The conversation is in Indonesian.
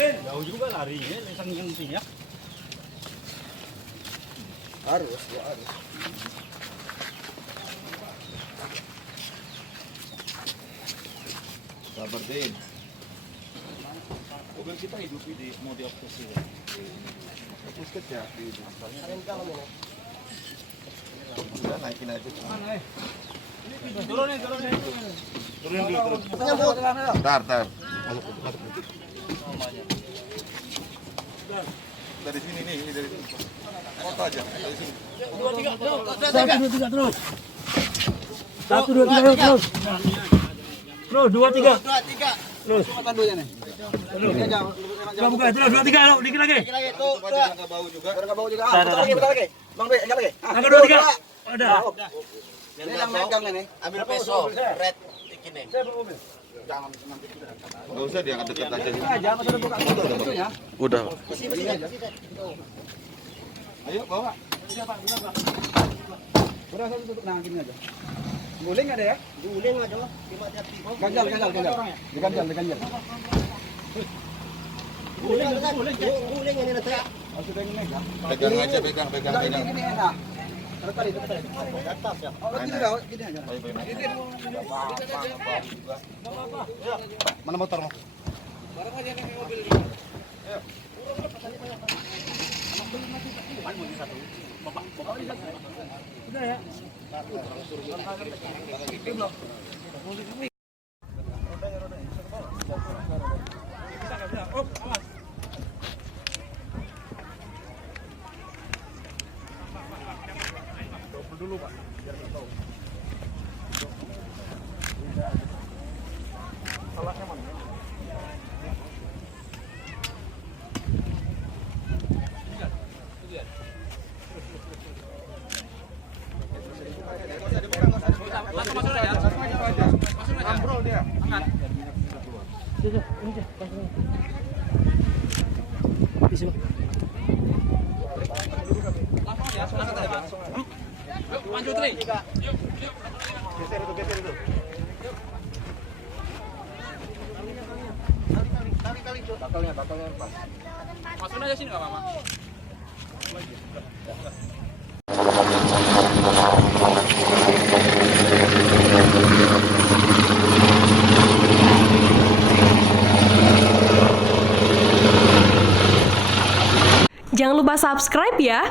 Jauh juga larinya, saking ya. Harus, ya harus. Sabar, Din. Mobil kita hidup di mode operasi. Pusket ya di asalnya. Udah naikin aja. Turun nih. Turun dulu. Tar. Dari sini nih, ini dari sini. Foto aja dari sini. 2, 3 terus. 1, 2, 3 terus. Terus 2, 3. Terus. Tandunya nih. Buka terus 2, 3 lo, dikit lagi. Dikit lagi tuh. Enggak bau juga. Enggak bau juga. Bentar lagi. Bang Be, enggak lagi. Angka 2, 3. Udah. Ini yang megang ini. Ambil peso, red bikin nih. Jangan nanti. Enggak usah diangkat dekat aja. Aja, masa buka pintunya. Udah. Sini aja. Ayo bawa. Udah satu tutup nah gini aja. Guling ada ya? Guling aja. Ganjal. Diganjal. Guling ini nanti. Sudah ini megang. Pegang aja, pegang. Ini enak. Tadi atas ya. Oh, gini aja. Mana motor mau? Barang aja nih mobil ini. Ayo. Udah ya. Dulu Pak, biar nggak tahu. Salahnya mana? Ambrol dia. Angkat. Ini aja, bisa. Langsung ya, Yuk, lanjut nih. Yuk. Geser itu. Tali. Bakalnya pas. Masukin aja sini enggak apa-apa. Jangan lupa subscribe ya.